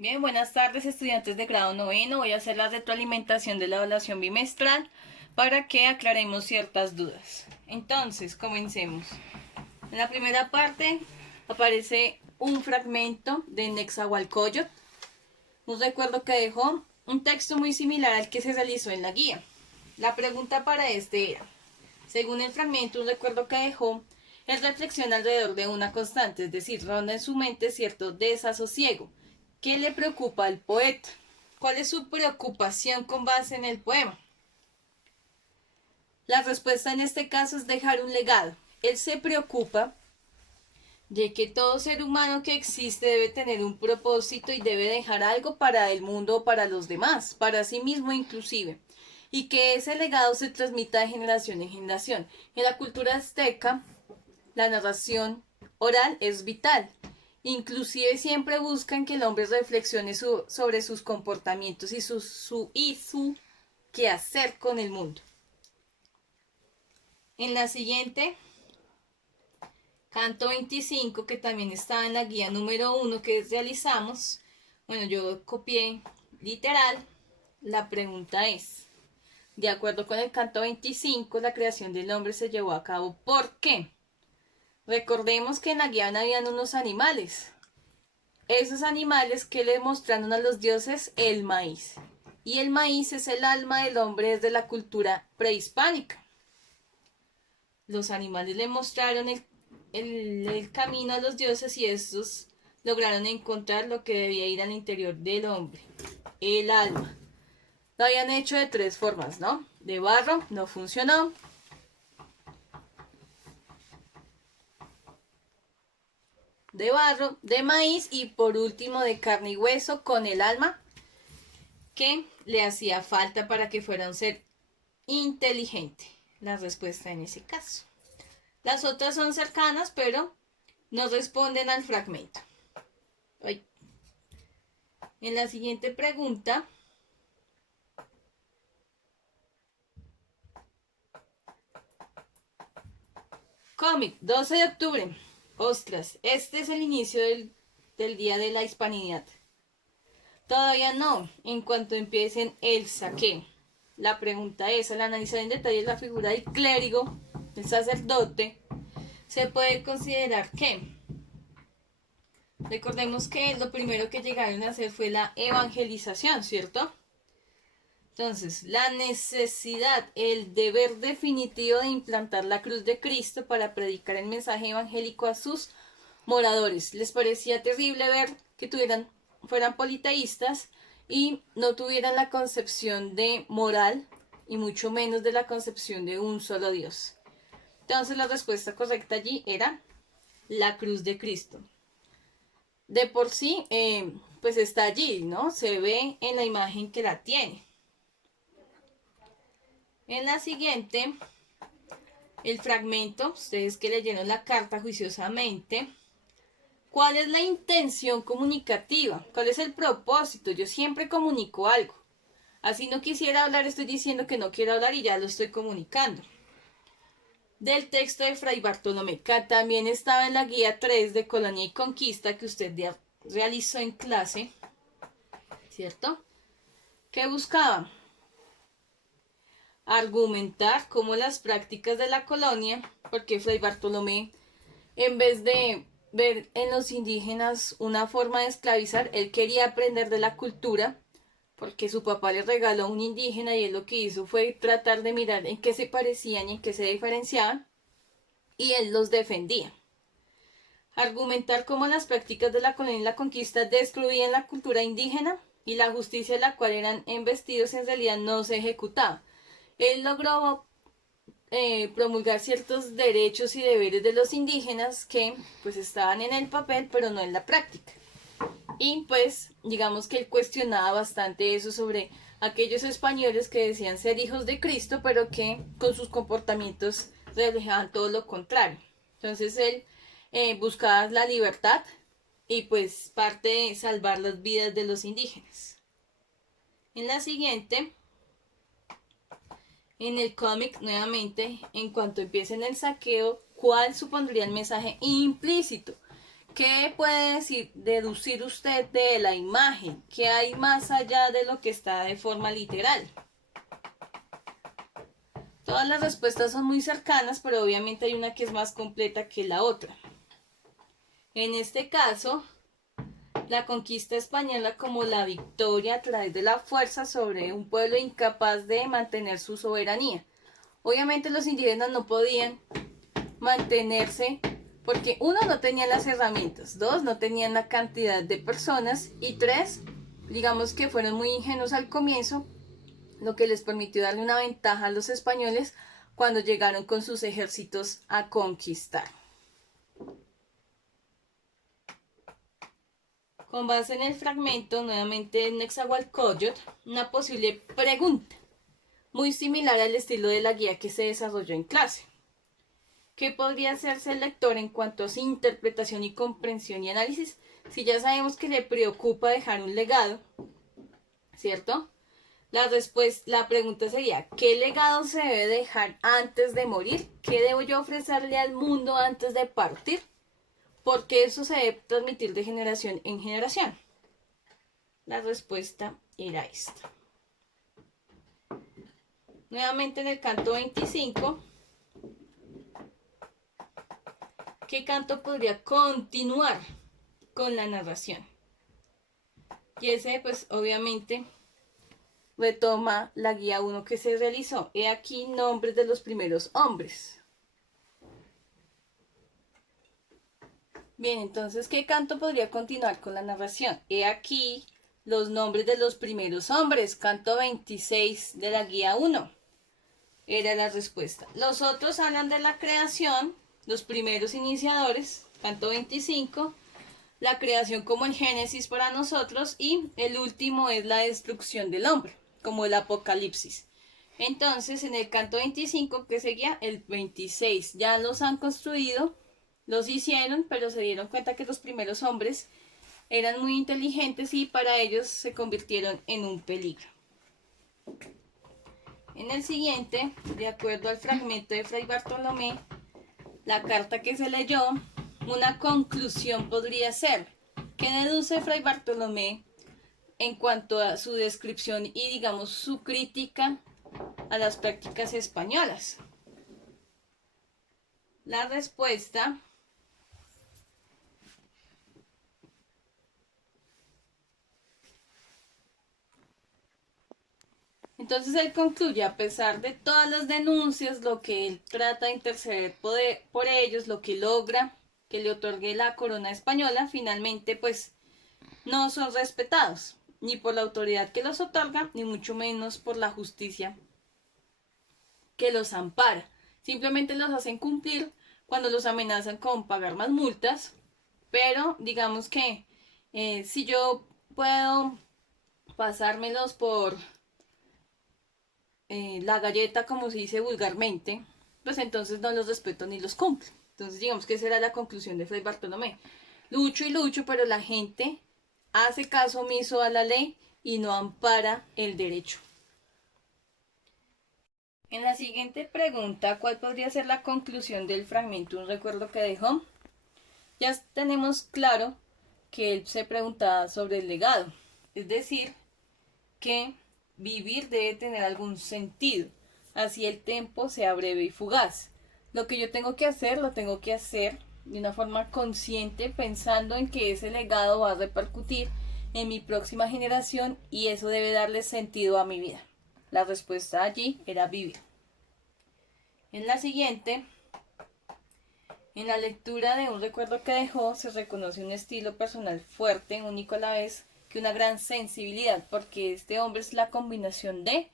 Bien, buenas tardes estudiantes de grado noveno. Voy a hacer la retroalimentación de la evaluación bimestral para que aclaremos ciertas dudas. Entonces, comencemos. En la primera parte aparece un fragmento de Nezahualcóyotl, un recuerdo que dejó un texto muy similar al que se realizó en la guía. La pregunta para este era, según el fragmento, un recuerdo que dejó es reflexión alrededor de una constante, es decir, ronda en su mente cierto desasosiego. ¿Qué le preocupa al poeta? ¿Cuál es su preocupación con base en el poema? La respuesta en este caso es dejar un legado. Él se preocupa de que todo ser humano que existe debe tener un propósito y debe dejar algo para el mundo o para los demás, para sí mismo inclusive, y que ese legado se transmita de generación en generación. En la cultura azteca, la narración oral es vital. Inclusive siempre buscan que el hombre reflexione sobre sus comportamientos y su quehacer con el mundo. En la siguiente, canto 25, que también está en la guía número 1 que realizamos. Bueno, yo copié literal. La pregunta es, de acuerdo con el canto 25, la creación del hombre se llevó a cabo. ¿Por qué? Recordemos que en la guía habían unos animales. Esos animales que le mostraron a los dioses el maíz. Y el maíz es el alma del hombre desde la cultura prehispánica. Los animales le mostraron el camino a los dioses y estos lograron encontrar lo que debía ir al interior del hombre, el alma. Lo habían hecho de tres formas, ¿no? De barro, no funcionó. De barro, de maíz y por último de carne y hueso con el alma que le hacía falta para que fuera un ser inteligente. La respuesta en ese caso. Las otras son cercanas, pero no responden al fragmento. Ay. En la siguiente pregunta, cómic, 12 de octubre. Ostras, este es el inicio del Día de la Hispanidad. Todavía no, en cuanto empiecen el saqueo. La pregunta es, al analizar en detalle la figura del clérigo, el sacerdote, se puede considerar que, recordemos que lo primero que llegaron a hacer fue la evangelización, ¿cierto? Entonces, la necesidad, el deber definitivo de implantar la cruz de Cristo para predicar el mensaje evangélico a sus moradores. Les parecía terrible ver que fueran politeístas y no tuvieran la concepción de moral y mucho menos de la concepción de un solo Dios. Entonces la respuesta correcta allí era la cruz de Cristo. De por sí, pues está allí, ¿no? Se ve en la imagen que la tiene. En la siguiente, el fragmento, ustedes que leyeron la carta juiciosamente, ¿cuál es la intención comunicativa? ¿Cuál es el propósito? Yo siempre comunico algo. Así no quisiera hablar, estoy diciendo que no quiero hablar y ya lo estoy comunicando. Del texto de Fray Bartolomé, que también estaba en la guía 3 de Colonia y Conquista que usted ya realizó en clase, ¿cierto? ¿Qué buscaba? Argumentar cómo las prácticas de la colonia, porque Fray Bartolomé, en vez de ver en los indígenas una forma de esclavizar, él quería aprender de la cultura, porque su papá le regaló a un indígena y él lo que hizo fue tratar de mirar en qué se parecían y en qué se diferenciaban, y él los defendía. Argumentar cómo las prácticas de la colonia y la conquista destruían la cultura indígena y la justicia de la cual eran embestidos en realidad no se ejecutaba. Él logró promulgar ciertos derechos y deberes de los indígenas que pues estaban en el papel pero no en la práctica. Y pues digamos que él cuestionaba bastante eso sobre aquellos españoles que decían ser hijos de Cristo pero que con sus comportamientos reflejaban todo lo contrario. Entonces él buscaba la libertad y pues parte de salvar las vidas de los indígenas. En la siguiente, en el cómic, nuevamente, en cuanto empiecen el saqueo, ¿cuál supondría el mensaje implícito? ¿Qué puede deducir usted de la imagen? ¿Qué hay más allá de lo que está de forma literal? Todas las respuestas son muy cercanas, pero obviamente hay una que es más completa que la otra. En este caso, la conquista española como la victoria a través de la fuerza sobre un pueblo incapaz de mantener su soberanía. Obviamente los indígenas no podían mantenerse porque uno, no tenían las herramientas, dos, no tenían la cantidad de personas y tres, digamos que fueron muy ingenuos al comienzo, lo que les permitió darle una ventaja a los españoles cuando llegaron con sus ejércitos a conquistar. Con base en el fragmento, nuevamente en Nezahualcóyotl, una posible pregunta, muy similar al estilo de la guía que se desarrolló en clase. ¿Qué podría hacerse el lector en cuanto a su interpretación y comprensión y análisis? Si ya sabemos que le preocupa dejar un legado, ¿cierto? La pregunta sería, ¿qué legado se debe dejar antes de morir? ¿Qué debo yo ofrecerle al mundo antes de partir? Porque eso se debe transmitir de generación en generación. La respuesta era esta. Nuevamente en el canto 25, ¿qué canto podría continuar con la narración? Y ese, pues, obviamente, retoma la guía 1 que se realizó. He aquí nombres de los primeros hombres. Bien, entonces, ¿qué canto podría continuar con la narración? He aquí los nombres de los primeros hombres. Canto 26 de la guía 1. Era la respuesta. Los otros hablan de la creación, los primeros iniciadores, canto 25, la creación como el Génesis para nosotros y el último es la destrucción del hombre, como el Apocalipsis. Entonces, en el canto 25 que seguía, el 26 ya los han construido, los hicieron, pero se dieron cuenta que los primeros hombres eran muy inteligentes y para ellos se convirtieron en un peligro. En el siguiente, de acuerdo al fragmento de Fray Bartolomé, la carta que se leyó, una conclusión podría ser, ¿qué deduce Fray Bartolomé en cuanto a su descripción y, digamos, su crítica a las prácticas españolas? La respuesta entonces él concluye, a pesar de todas las denuncias, lo que él trata de interceder por ellos, lo que logra que le otorgue la corona española, finalmente pues no son respetados, ni por la autoridad que los otorga, ni mucho menos por la justicia que los ampara. Simplemente los hacen cumplir cuando los amenazan con pagar más multas, pero digamos que si yo puedo pasármelos por la galleta, como se dice vulgarmente, pues entonces no los respeto ni los cumplo. Entonces digamos que esa era la conclusión de Fray Bartolomé. Lucho y lucho, pero la gente hace caso omiso a la ley y no ampara el derecho. En la siguiente pregunta, ¿cuál podría ser la conclusión del fragmento? Un recuerdo que dejó. Ya tenemos claro que él se preguntaba sobre el legado, es decir, que vivir debe tener algún sentido, así el tiempo sea breve y fugaz. Lo que yo tengo que hacer, lo tengo que hacer de una forma consciente, pensando en que ese legado va a repercutir en mi próxima generación y eso debe darle sentido a mi vida. La respuesta allí era vivir. En la siguiente, en la lectura de un recuerdo que dejó, se reconoce un estilo personal fuerte, único a la vez que una gran sensibilidad, porque este hombre es la combinación de,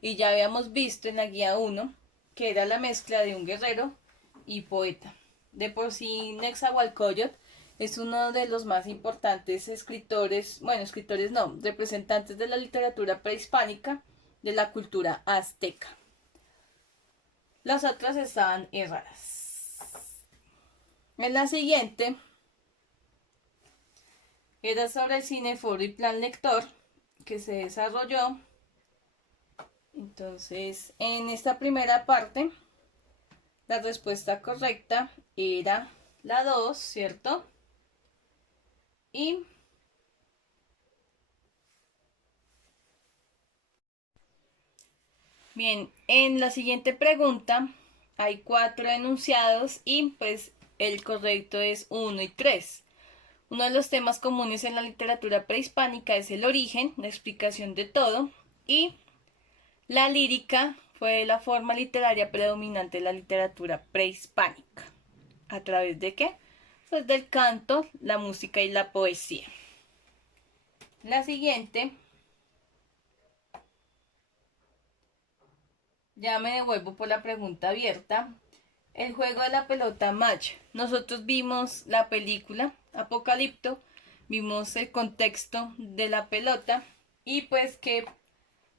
y ya habíamos visto en la guía 1, que era la mezcla de un guerrero y poeta. De por sí, Nezahualcóyotl es uno de los más importantes escritores, bueno, escritores no, representantes de la literatura prehispánica de la cultura azteca. Las otras estaban erradas. En la siguiente, era sobre el cineforo y plan lector que se desarrolló. Entonces, en esta primera parte, la respuesta correcta era la 2, ¿cierto? Y bien, en la siguiente pregunta hay 4 enunciados y pues el correcto es 1 y 3. Uno de los temas comunes en la literatura prehispánica es el origen, la explicación de todo, y la lírica fue la forma literaria predominante de la literatura prehispánica. ¿A través de qué? Pues del canto, la música y la poesía. La siguiente, ya me devuelvo por la pregunta abierta. El juego de la pelota match. Nosotros vimos la película Apocalipto, vimos el contexto de la pelota y pues que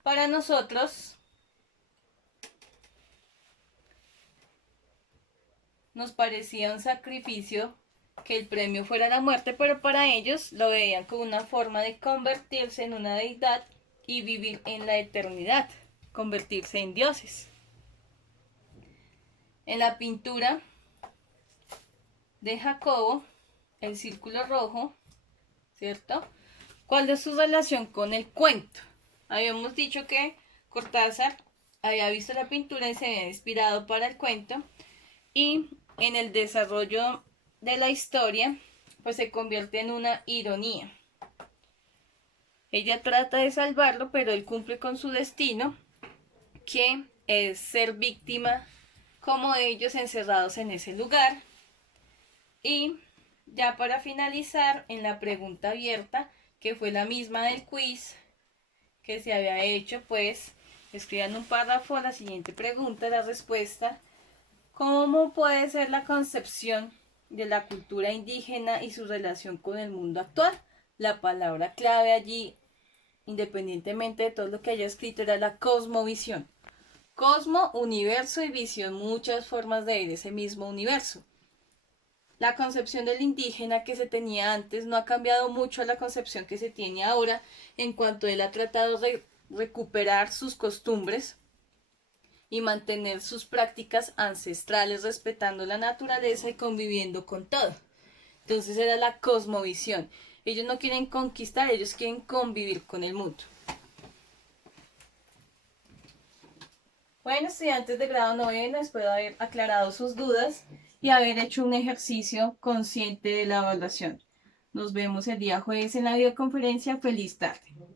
para nosotros nos parecía un sacrificio que el premio fuera la muerte, pero para ellos lo veían como una forma de convertirse en una deidad y vivir en la eternidad, convertirse en dioses. En la pintura de Jacobo, el círculo rojo, ¿cierto? ¿Cuál es su relación con el cuento? Habíamos dicho que Cortázar había visto la pintura y se había inspirado para el cuento, y en el desarrollo de la historia pues se convierte en una ironía. Ella trata de salvarlo, pero él cumple con su destino, que es ser víctima como ellos encerrados en ese lugar. Y ya para finalizar, en la pregunta abierta, que fue la misma del quiz que se había hecho, pues escriban un párrafo a la siguiente pregunta, la respuesta. ¿Cómo puede ser la concepción de la cultura indígena y su relación con el mundo actual? La palabra clave allí, independientemente de todo lo que haya escrito, era la cosmovisión. Cosmo, universo, y visión, muchas formas de ver ese mismo universo. La concepción del indígena que se tenía antes no ha cambiado mucho a la concepción que se tiene ahora, en cuanto él ha tratado de recuperar sus costumbres y mantener sus prácticas ancestrales, respetando la naturaleza y conviviendo con todo. Entonces era la cosmovisión. Ellos no quieren conquistar, ellos quieren convivir con el mundo. Bueno, estudiantes de grado noveno, espero haber aclarado sus dudas y haber hecho un ejercicio consciente de la evaluación. Nos vemos el día jueves en la videoconferencia. Feliz tarde.